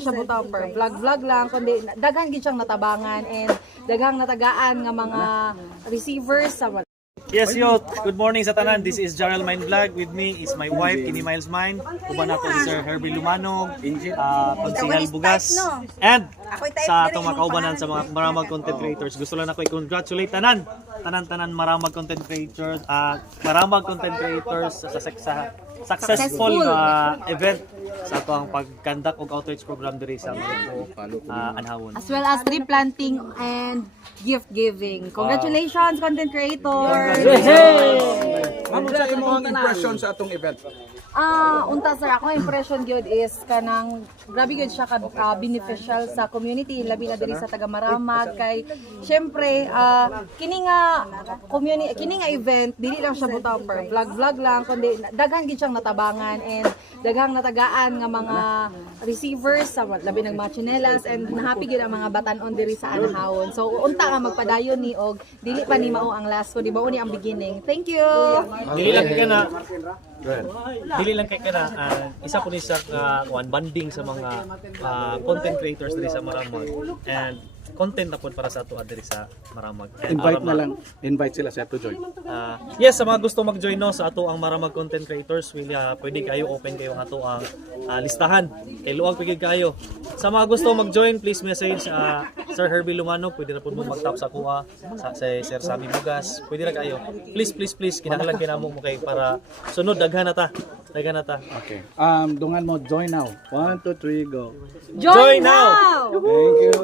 siya butaw per vlog lang kundi daghan gid siyang natabangan and daghang natagaan nga mga receivers sa Yes, yo. Good morning sa tanan. This is Jarrell Mine Vlog. With me is my wife, Kini Miles Mine. Uban nato si Sir Herbie Lumanog, Konsihal Bugas. And sa atong mga kaubanan sa mga maramag content creators, gusto lang ako i-congratulate tanan maramag content creators, maramag content creators sa successful event sa ato ang pag-conduct og outreach program diri sa Malupo, Anhawon. as well as tree planting and gift giving. Congratulations content creators. Ano sa imong impression sa atong event? Unta sir, ako impression gyud is kanang grabe gyud siya ka beneficial sa community labi na diri sa taga Maramag kay syempre kini nga event dili lang siya butaw per vlog lang kundi daghan gid siyang natabangan and daghang natagaan nga mga receivers sa labi ng mga chinelas and happy gid ang mga batan-on diri sa Anhawon. So unta nga magpadayon ni og dili pa ni mao ang last ko di ba uni ang beginning. Thank you. Dili lang kay kana. Dili lang kay kana isa po ni sa banding sa mga content creators diri sa Maramag and content na po para sa ato diri sa Maramag. Invite na lang, invite sila sa to join. Yes, sa mga gusto mag-join no sa ato ang Maramag content creators, pwede kayo open kayo ang ato ang listahan. Kay luwag pigid kayo. Sa mga gusto mag-join, please message Sir Herbie Lumano, pwede na po mo mag-tap sa kuha sa Sir Sammy Bugas. Pwede na kayo. Please kinahanglan kinamo mo kay para sunod daghan na ta. Okay. Dungan mo join now. 1 2 3 go. Join now. Thank you.